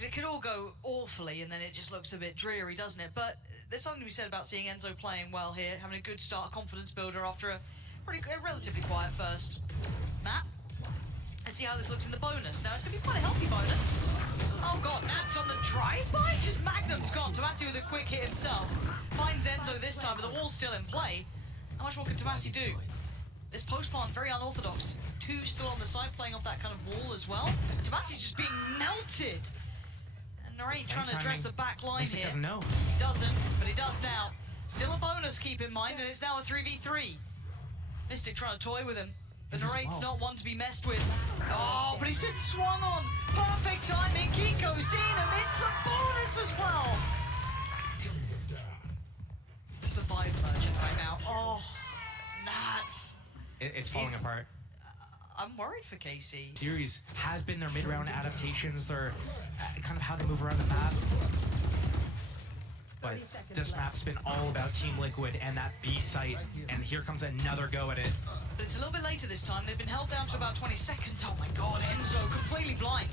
Because it could all go awfully, and then it just looks a bit dreary, doesn't it? But there's something to be said about seeing Enzo playing well here, having a good start, a confidence builder after a relatively quiet first map. Let's see how this looks in the bonus. Now, it's going to be quite a healthy bonus. Oh god, Nat's on the drive-by? Just Magnum's gone. Tomasi with a quick hit himself. Finds Enzo this time, but the wall's still in play. How much more can Tomasi do? This post-plant, very unorthodox. Two still on the side, playing off that kind of wall as well. And Tomasi's just being melted. And Narrate trying to address the back line here. He doesn't know. He doesn't, but he does now. Still a bonus, keep in mind, and it's now a 3v3. Mystic trying to toy with him. But Narrate's not one to be messed with. Oh, but he's been swung on. Perfect timing. Kiko seen him. It's the bonus as well. It's the vibe merchant right now. Oh, Nats. It's falling apart. I'm worried for KC. Series has been their mid-round adaptations. Their kind of how they move around the map. But this map's been all about Team Liquid and that B site, and here comes another go at it. But it's a little bit later this time. They've been held down to about 20 seconds. Oh my god, Enzo completely blind.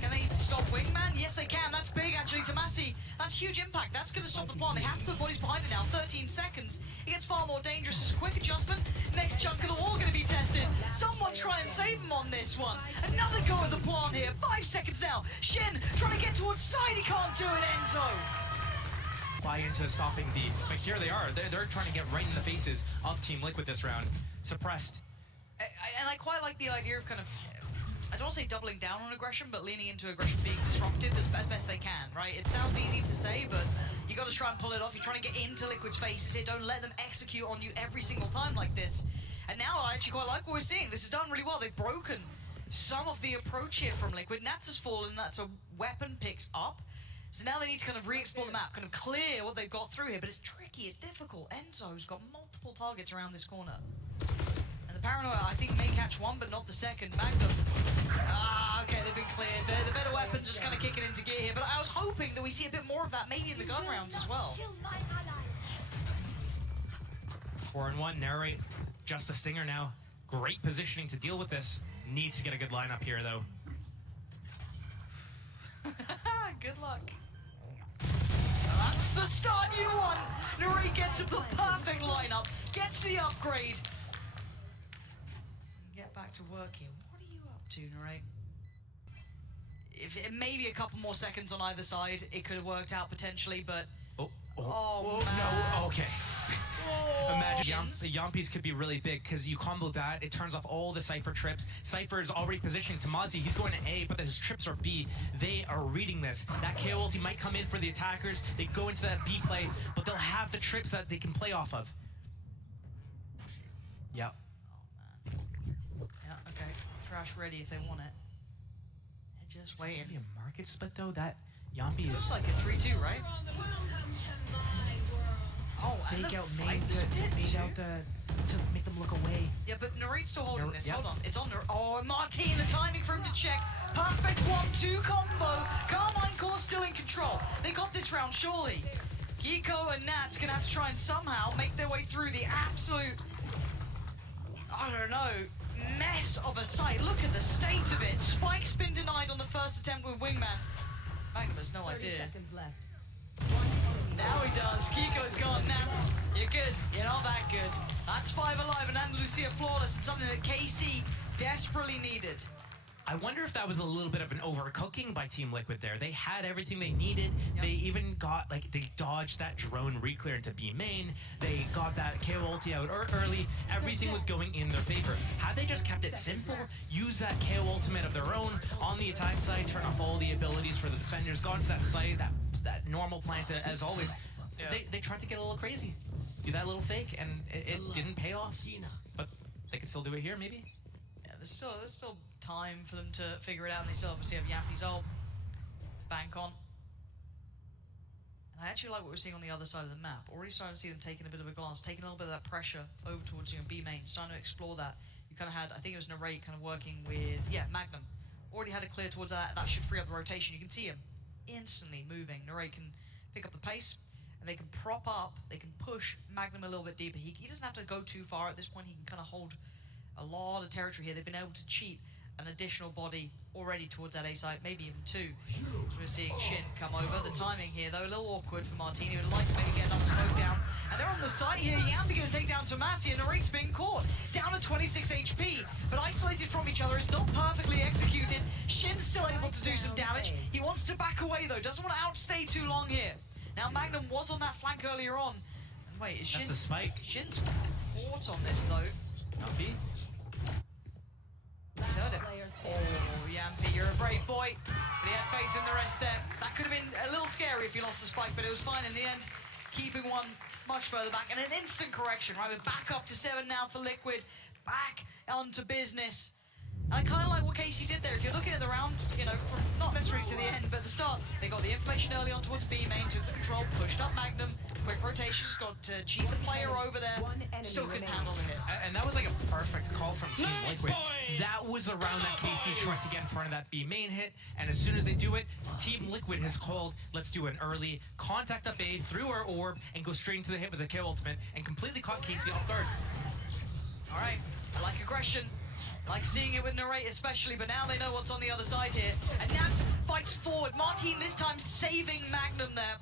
Can they stop Wingman? Yes, they can. That's big, actually, Tomasi. That's huge impact. That's going to stop the plant. They have to put bodies behind it now. 13 seconds. It gets far more dangerous. It's a quick adjustment. Next chunk of the wall going to be tested. Someone try and save him on this one. Another go at the plant here. 5 seconds now. Shin trying to get towards side. He can't do it, Enzo. Buy into stopping the, but here they are. They're trying to get right in the faces of Team Liquid this round. Suppressed. And I quite like the idea of kind of, I don't want to say doubling down on aggression, but leaning into aggression, being disruptive as best they can, right? It sounds easy to say, but you got to try and pull it off. You're trying to get into Liquid's faces here. Don't let them execute on you every single time like this. And now I actually quite like what we're seeing. This is done really well. They've broken some of the approach here from Liquid. Nats has fallen. That's a weapon picked up. So now they need to kind of re-explore the map, kind of clear what they've got through here, but it's tricky, it's difficult. Enzo's got multiple targets around this corner. And the Paranoia, I think, may catch one, but not the second. Magnum. Ah, okay, they've been cleared. The better weapon just kind of kicking into gear here, but I was hoping that we see a bit more of that, maybe in the gun rounds as well. 4-1, Narrate, just a stinger now. Great positioning to deal with this. Needs to get a good lineup here, though. Good luck. That's the start you want. Narrate gets the perfect lineup, gets the upgrade. Get back to work here. What are you up to, Narrate? If it, maybe a couple more seconds on either side, it could have worked out potentially, but oh no, okay. Oh, Imagine the Yompies could be really big because you combo that, it turns off all the Cypher trips. Cypher is already positioning Tomasi, he's going to A, but his trips are B. They are reading this. That KO ulti might come in for the attackers, they go into that B play, but they'll have the trips that they can play off of. Yep. Oh man. Yeah, okay. Thrash ready if they want it. They're just waiting. Maybe a market split though, that Yompi is... Looks like a 3-2, right? Oh, and fake out main to make them look away. Yeah, but Narrate's still holding this. Hold on. It's on there. Oh, Martine, the timing for him to check. Perfect 1-2 combo. Karmine Corp still in control. They got this round, surely. Kiko and Nat's gonna have to try and somehow make their way through the absolute, I don't know, mess of a site. Look at the state of it. Spike's been denied on the first attempt with Wingman. Magnum has no idea. 30 seconds left. Now he does. Kiko's gone. Nats, you're good. You're not that good. That's 5 alive and Andalusia flawless. It's something that KC desperately needed. I wonder if that was a little bit of an overcooking by Team Liquid there. They had everything they needed. Yep. They even got, like, they dodged that drone reclear into B main. They got that KO ulti out early. Everything was going in their favor. Had they just kept it simple, use that KO ultimate of their own on the attack side, turn off all the abilities for the defenders, gone to that side, that normal plant as always. Yeah. They tried to get a little crazy. Do that little fake, and it didn't pay off. But they could still do it here, maybe? Yeah, there's still time for them to figure it out, and they still obviously have Yappy's ult. Bank on. And I actually like what we're seeing on the other side of the map. Already starting to see them taking a bit of a glance, taking a little bit of that pressure over towards B main, starting to explore that. You kind of had, I think it was Narrate kind of working with, yeah, Magnum. Already had it clear towards that. That should free up the rotation. You can see him instantly moving. Narrate can pick up the pace, and they can prop up, they can push Magnum a little bit deeper. He doesn't have to go too far at this point. He can kind of hold a lot of territory here. They've been able to cheat an additional body already towards that A site, maybe even two. So we're seeing Shin come over. The timing here, though, a little awkward for Martini. Would like to maybe get another smoke down. And they're on the site here. Yampi going to take down Tomasi, and Narrate's being caught. Down to 26 HP, but isolated from each other. It's not perfectly executed. Shin's still able to do some damage. He wants to back away, though. Doesn't want to outstay too long here. Now, Magnum was on that flank earlier on. And wait, is Shin... That's a spike. Shin's caught on this, though. Yampi. He's heard it. Oh, Yampi, you're a brave boy. But he had faith in the rest there. That could have been a little scary if he lost the spike, but it was fine in the end. Keeping one much further back. And an instant correction, right? We're back up to 7 now for Liquid. Back onto business. And I kind of like what Casey did there. If you're looking at the round, you know, from not necessarily to the end, but the start, they got the information early on towards B main, took the control, pushed up Magnum, quick rotations, got to cheat the player over there, still couldn't handle the hit. And that was like a perfect call from Team Liquid. That was around that KC tried to get in front of that B main hit, and as soon as they do it, Team Liquid has called, let's do an early contact up A through our orb and go straight into the hit with the kill ultimate and completely caught KC off guard. All right, I like aggression. Like seeing it with Narrate especially, but now they know what's on the other side here. And Nats fights forward. Martine this time saving Magnum there.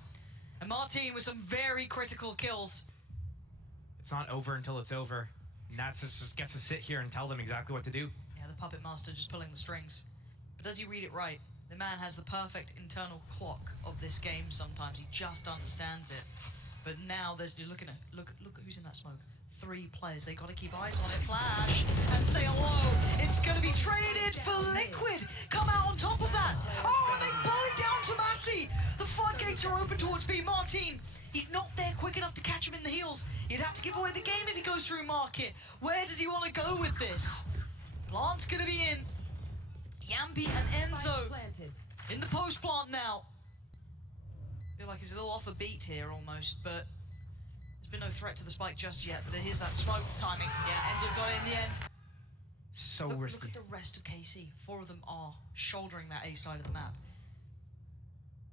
And Martine with some very critical kills. It's not over until it's over. Nats just gets to sit here and tell them exactly what to do. Yeah, the puppet master just pulling the strings. But does he read it right? The man has the perfect internal clock of this game sometimes. He just understands it. But now there's, you're looking at, look at who's in that smoke. 3 players, they got to keep eyes on it. Flash and say hello. It's going to be traded for Liquid. Come out on top of that. Oh, and they bully down to Massey. The floodgates are open towards B. Martine, he's not there quick enough to catch him in the heels. He'd have to give away the game if he goes through market. Where does he want to go with this? Plant's going to be in. Yampi and Enzo in the post plant now. Feel like he's a little off a beat here almost, but there's been no threat to the spike just yet, but here's that smoke timing. Yeah, Enzo got it in the end. So risky. Look at the rest of KC. 4 of them are shouldering that A side of the map.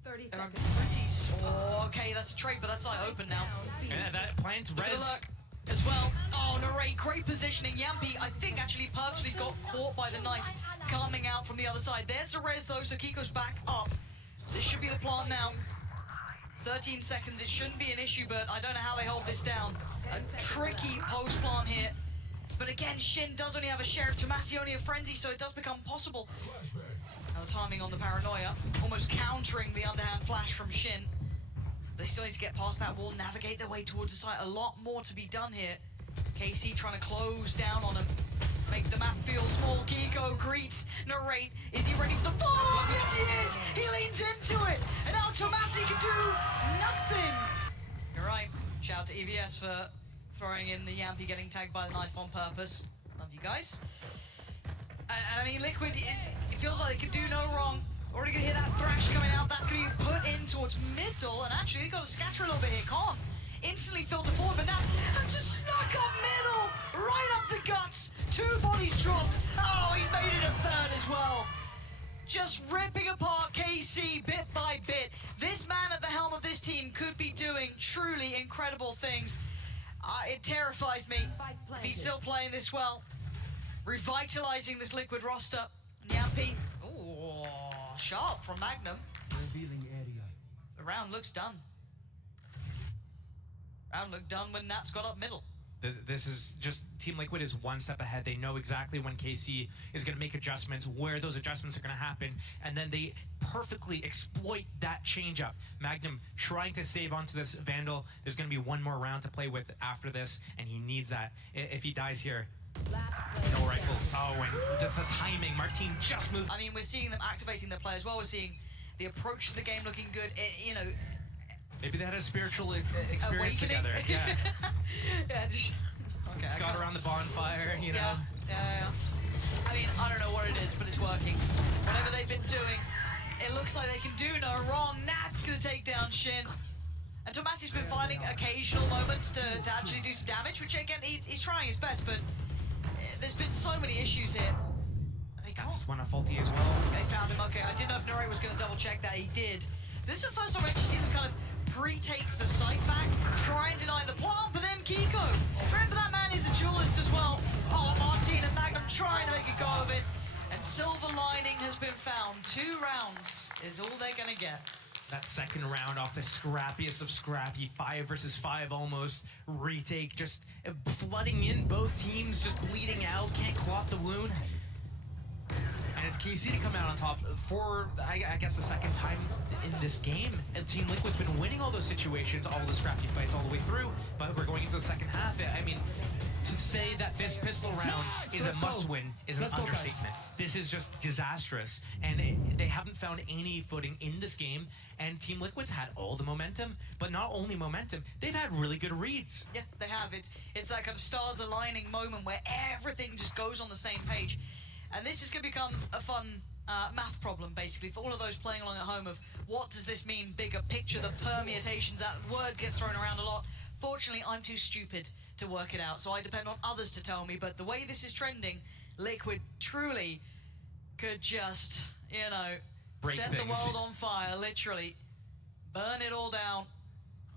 30 They're seconds. Oh, okay, that's a trade, but that's side open now. And that plant Look at the res. luck as well. Oh, Narrate, great positioning. Yampi, I think, actually purposely got caught by the knife coming out from the other side. There's the res, though, so Kiko's back up. This should be the plant now. 13 seconds, it shouldn't be an issue, but I don't know how they hold this down. A tricky post plant here. But again, Shin does only have a Sheriff, Tomasi only a Frenzy, so it does become possible. Now the timing on the paranoia, almost countering the underhand flash from Shin. They still need to get past that wall, navigate their way towards the site. A lot more to be done here. KC trying to close down on him. Make the map feel small. Kiko greets Narrate. Is he ready for the follow-up? Yes, he is! He leans into it! And now Tomasi can do nothing! You're right. Shout out to EVS for throwing in the Yampi getting tagged by the knife on purpose. Love you guys. And I mean, Liquid, it feels like they can do no wrong. Already gonna hear that thrash coming out. That's gonna be put in towards middle. And actually, they got to scatter a little bit here. Can't instantly filter forward, but Nats has just snuck up middle! Right up the guts! 2 bodies dropped. Oh, he's made it a 3rd as well. Just ripping apart KC bit by bit. This man at the helm of this team could be doing truly incredible things. It terrifies me if he's still playing this well. Revitalizing this Liquid roster. Yampi. Ooh, sharp from Magnum. Revealing area. The round looks done. Round looked done when Nats got up middle. This is just Team Liquid is 1 step ahead. They know exactly when KC is going to make adjustments, where those adjustments are going to happen, and then they perfectly exploit that changeup. Magnum trying to save onto this Vandal. There's going to be 1 more round to play with after this, and he needs that. If he dies here, no rifles. Oh, and the timing. Martine just moves. I mean, we're seeing them activating their play as well. We're seeing the approach to the game looking good. You know, maybe they had a spiritual experience awakening. together. Yeah. Yeah, just, okay. Just got around the bonfire, you know. Yeah. I mean, I don't know what it is, but it's working. Whatever they've been doing, it looks like they can do no wrong. Nat's gonna take down Shin. And Tomasi's been finding occasional moments to actually do some damage, which again, he's trying his best, but there's been so many issues here. They can't. That's one of faulty as well. They found him, okay. I didn't know if Narrate was gonna double check that, he did. So this is the first time I've actually seen them kind of pre-take the site back, try and deny the plant, but then Kiko. Remember that man is a duelist as well. Oh, Martine and Magnum trying to make a go of it. And silver lining has been found. 2 rounds is all they're gonna get. That second round off the scrappiest of scrappy, 5 versus 5 almost, retake, just flooding in both teams, just bleeding out, can't clot the wound. And it's KC to come out on top for, I guess, the second time in this game. And Team Liquid's been winning all those situations, all the scrappy fights all the way through, but we're going into the second half. I mean, to say that this pistol round is a must-win is an understatement. This is just disastrous, and they haven't found any footing in this game, and Team Liquid's had all the momentum, but not only momentum, they've had really good reads. Yeah, they have. It's that kind of stars aligning moment where everything just goes on the same page. And this is going to become a fun math problem, basically, for all of those playing along at home of what does this mean, bigger picture, the permutations, that word gets thrown around a lot. Fortunately, I'm too stupid to work it out, so I depend on others to tell me, but the way this is trending, Liquid truly could just, you know, break set things. the world on fire, literally. Burn it all down.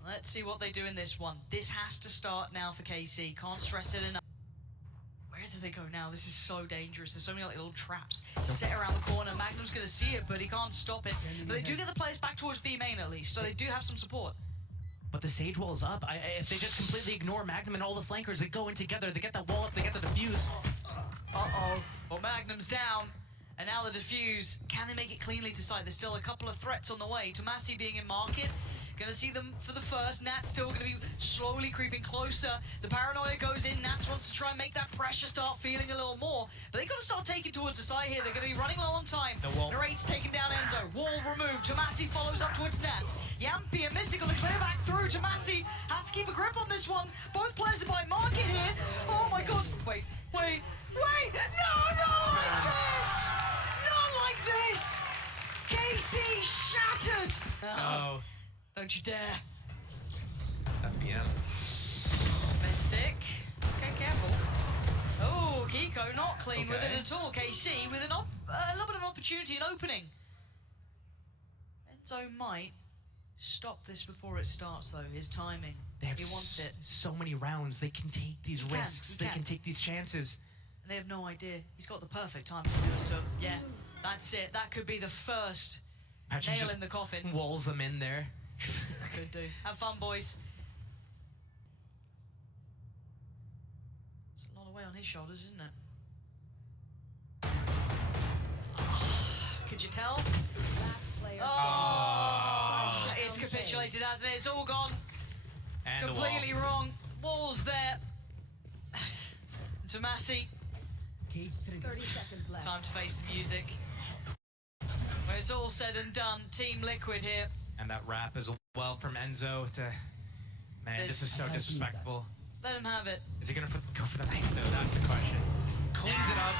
Let's see what they do in this one. This has to start now for KC. Can't stress it enough. Where do they go now? This is so dangerous. There's so many like, little traps set around the corner. Magnum's going to see it, but he can't stop it. But they do get the players back towards B main at least, so they do have some support. But the Sage wall is up. If they just completely ignore Magnum and all the flankers, they go in together, they get that wall up, they get the defuse. Uh-oh. Well, Magnum's down. And now the defuse. Can they make it cleanly to site? There's still a couple of threats on the way. Tomasi being in market. Gonna see them for the first. Nat's still gonna be slowly creeping closer. The paranoia goes in. Nats wants to try and make that pressure start feeling a little more. But they gotta start taking towards the side here. They're gonna be running low on time. The wall. Narrate's taking down Enzo. Wall removed. Tomasi follows up towards Nats. Yampi and Mystic on the clear back through. Tomasi has to keep a grip on this one. Both players are by market here. Oh my god. Wait. No, not like this! Not like this! KC shattered! Oh, Don't you dare. that's BM. Mystic. Okay, careful. Oh, Kiko not clean with it Okay. at all. KC with a little bit of an opportunity, an opening. Enzo might stop this before it starts, though. His timing. They have He wants it. so many rounds. They can take these He can, risks. he They can. can take these chances. And they have no idea. He's got the perfect time to do this to him. Yeah, that's it. That could be the first Imagine nail just in the coffin. walls them in there. Could do. Have fun, boys. It's a lot of weight on his shoulders, isn't it? Could you tell? Last player. Oh, it's capitulated, hasn't it? It's all gone. And Completely wrong. Wall's there. Tomasi, 30 seconds left. time to face the music. When it's all said and done, Team Liquid here. And that wrap as well from Enzo to... Man, this is so disrespectful. Let him have it. Is he going to go for the knife, though? That's the question. Cleans it up.